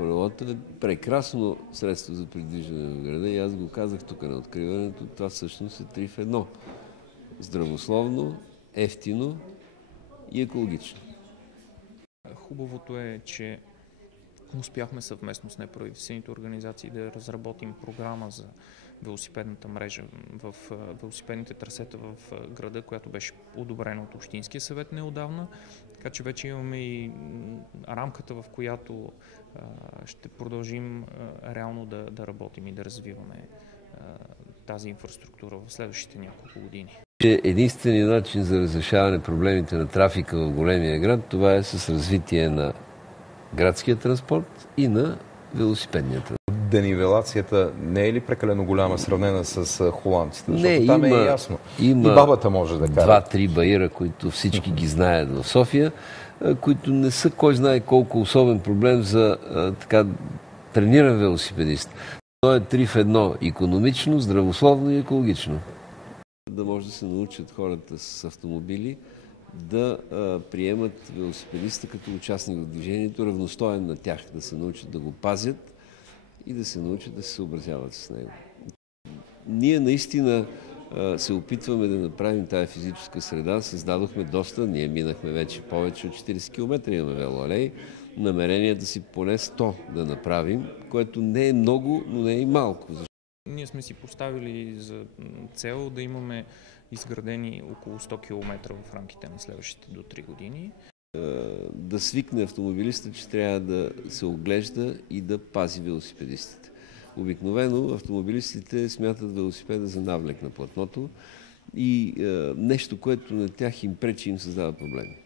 Колелото е прекрасно средство за придвижване в града и аз го казах тук на откриването. Това всъщност е 3 в 1. Здравословно, евтино и екологично. Хубавото е, че успяхме съвместно с неправителствените организации да разработим програма за велосипедната мрежа в велосипедните трасета в града, която беше одобрена от Общинския съвет неотдавна. Така че вече имаме и рамката, в която ще продължим реално да работим и да развиваме тази инфраструктура в следващите няколко години. Единственият начин за разрешаване проблемите на трафика в големия град, това е с развитие на градския транспорт и на велосипедния транспорт. Денивелацията не е ли прекалено голяма, сравнена с холандците? Не, там е ясно. Има и бабата може да кара. 2-3 баира, които всички ги знаят в София, които не са кой знае колко особен проблем за така трениран велосипедист. То е 3 в 1. Икономично, здравословно и екологично. Да може да се научат хората с автомобили да приемат велосипедиста като участник в движението, равностоен на тях, да се научат да го пазят и да се научат да се съобразяват с него. Ние наистина се опитваме да направим тая физическа среда. Създадохме доста, ние минахме вече повече от 40 км, имаме велоалеи. Намеренията си поне 100 да направим, което не е много, но не е и малко. Ние сме си поставили за цел да имаме изградени около 100 км в рамките на следващите до 3 години. Да свикне автомобилиста, че трябва да се оглежда и да пази велосипедистите. Обикновено автомобилистите смятат велосипеда за навлек на платното и нещо, което на тях им пречи, им създава проблеми.